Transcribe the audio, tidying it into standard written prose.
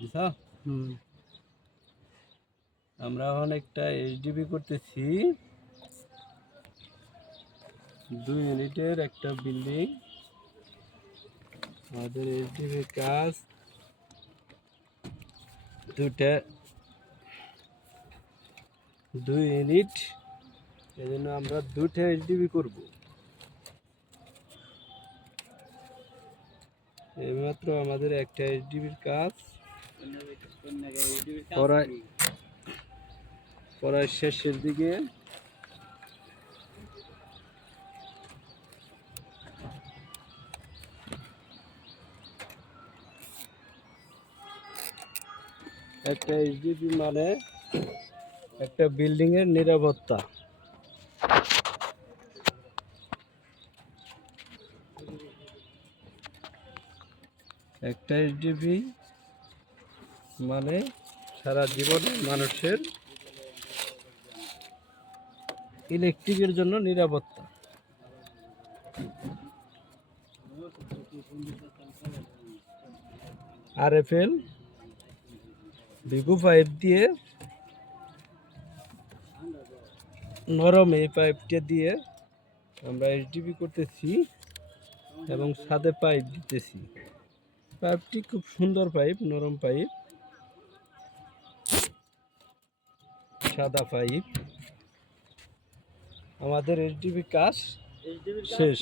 বুঝছো? আমরা এখন একটা এইচডিবি করতেছি 2 ইউনিটের একটা বিল্ডিং। আমাদের এইচডিবি কাজ দুইটা 2 ইউনিট, এই জন্য আমরা দুটো এইচডিবি করব। এইমাত্র আমাদের একটা এইচডিবির কাজ প্রায় শেষের দিকে। একটা এইচডিবি মানে একটা বিল্ডিং এর নিরাপত্তা। একটা এইচডিবি মানে সারা জীবনে মানুষের ইলেকট্রিকের জন্য নিরাপত্তা। আরএফএল ভিগু পাইপ দিয়ে, নরম এই পাইপটা দিয়ে আমরা এইচডিবি করতেছি এবং সাথে পাইপ দিতেছি। পাইপটি খুব সুন্দর পাইপ, নরম পাইপ, সাদা পাইপ। আমাদের এইচডিবি কাজ শেষ।